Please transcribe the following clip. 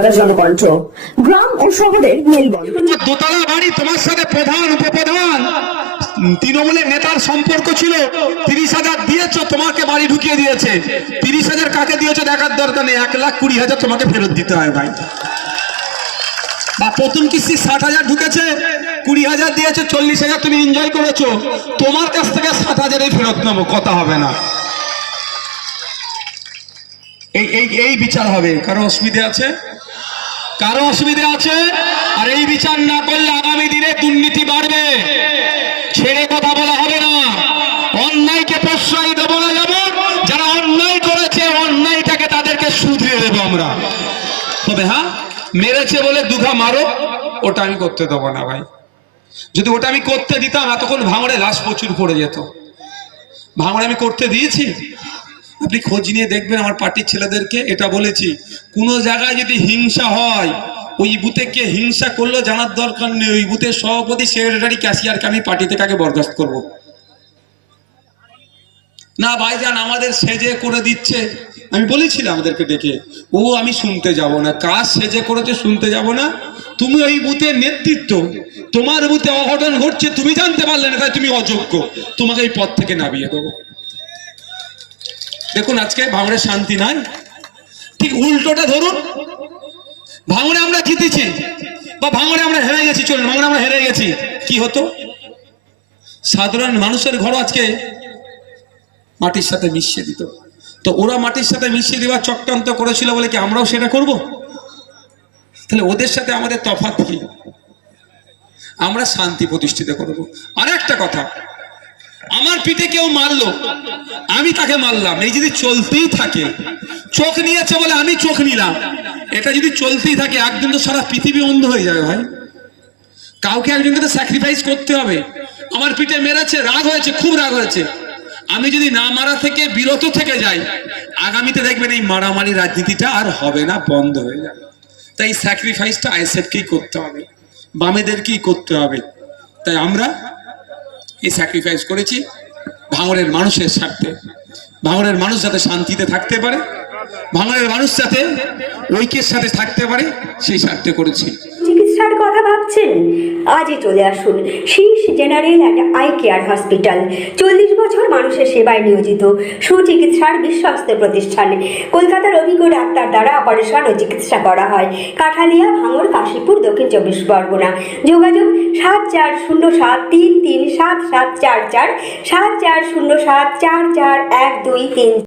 কলকাতার জনকণ্ঠ। গ্রাম ও শহরের মেলবন্ধন। দোতলা বাড়ি, তোমার সাথে প্রধান উপপ্রধান তৃণমূলের নেতার সম্পর্ক ছিল, 30,000 দিয়েছ, তোমাকে বাড়ি ঢুকিয়ে দিয়েছে। 30,000 কাকে দিয়েছো দেখার দরকার নেই, 1,20,000 তোমাকে ফেরত দিতে হয় ভাই। বা প্রথম কিস্তি 60,000 ঢুকেছে, 20,000 দিয়েছে, 40,000 তুমি এনজয় করেছো, তোমার কাছ থেকে 60,000 ফেরত নেবো, কথা হবে না। এই বিচার হবে। কারো অসুবিধা আছে? কারো অসুবিধা আছে? আর এই বিচার না করলে আগামী দিনে দুর্নীতি বাড়বে। ছেড়ে কথা বলা হবে না, অন্যায়কে প্রশ্রয় দেবো না। যেমন যারা অন্যায় করেছে অন্যায়টাকে তাদেরকে শুধরে দেবো আমরা। তবে হ্যাঁ, মেরেছে বলে দুঘা মারো, ওটা আমি করতে দেবো না ভাই। যদি ওটা আমি করতে দিতাম এতক্ষণ ভাঙড়ে লাশ প্রচুর পড়ে যেত। ভাঙড়ে আমি করতে দিয়েছি? আপনি খোঁজ নিয়ে দেখবেন আমার পার্টির ছেলেদেরকে এটা বলেছি, কোনো জায়গায় যদি হিংসা হয় ওই বুথে কে হিংসা করলো জানার দরকার নেই। ওই বুথের সভাপতি, সেক্রেটারি, ক্যাশিয়ারকে আমি পার্টি থেকে আগে বরখাস্ত করব না। ভাইজান আমাদের সেজে করে দিচ্ছে, আমি বলেছিলাম আমাদেরকে ডেকে, ও আমি শুনতে যাব না। কাজ সেজে করেছে শুনতে যাব না। তুমি ওই বুথের নেতৃত্ব, তোমার বুথে অঘটন ঘটছে, তুমি জানতে পারলে না, তাই তুমি অযোগ্য, তোমাকে এই পদ থেকে নামিয়ে দেবো। দেখুন আজকে ভাঙড়ে শান্তি নাই। ঠিক উল্টোটা ধরুন, ভাঙড়ে আমরা জিতেছি বা ভাঙড়ে আমরা হেরে গেছি, চলুন ভাঙড়ে আমরা হেরে গেছি, কি হতো? সাধারণ মানুষের ঘর আজকে মাটির সাথে মিশিয়ে দিত। তো ওরা মাটির সাথে মিশিয়ে দেওয়ার চক্রান্ত করেছিল বলে কি আমরাও সেটা করব? তাহলে ওদের সাথে আমাদের তফাৎ কি? আমরা শান্তি প্রতিষ্ঠিত করব। আর একটা কথা, আমার পিঠে কেউ মারলো, আমি তাকে মারলাম, এই যদি চলতেই থাকে, চোখ নিয়েছে বলে আমি চোখ নিলাম, এটা যদি চলতেই থাকে একদিন তো সারা পৃথিবী অন্ধ হয়ে যাবে ভাই। কাউকে একজনকে তো স্যাক্রিফাইস করতে হবে। আমার পিঠে মেরেছে, রাগ হয়েছে, খুব রাগ হয়েছে, আমি যদি না মারা থেকে বিরত থেকে যাই, আগামীতে দেখবেন এই মারামারি রাজনীতিটা আর হবে না, বন্ধ হয়ে যাবে। তাই স্যাক্রিফাইসটা আইএসএফকেই করতে হবে, বামেদেরকেই করতে হবে। তাই আমরা এই স্যাক্রিফাইস করেছি ভাঙড়ের মানুষের স্বার্থে। ভাঙড়ের মানুষ যাতে শান্তিতে থাকতে পারে, ভাঙড়ের মানুষ যাতে ঐক্যের সাথে থাকতে পারে, সেই স্বার্থে করেছি। চিকিৎসার কথা ভাবছেন? আজই চলে আসুন শীর্ষ general and eye care hospital. 40 বছর মানুষের সেবায় নিয়োজিত সুচিকিৎসার বিশ্বস্ত প্রতিষ্ঠান। কলকাতার অভিজ্ঞ ডাক্তার দ্বারা অপারেশন ও চিকিৎসা করা হয়। কাঠালিয়া, ভাঙড়, কাশীপুর, দক্ষিণ 24 পরগনা। যোগাযোগ 7407337744, 7407441233।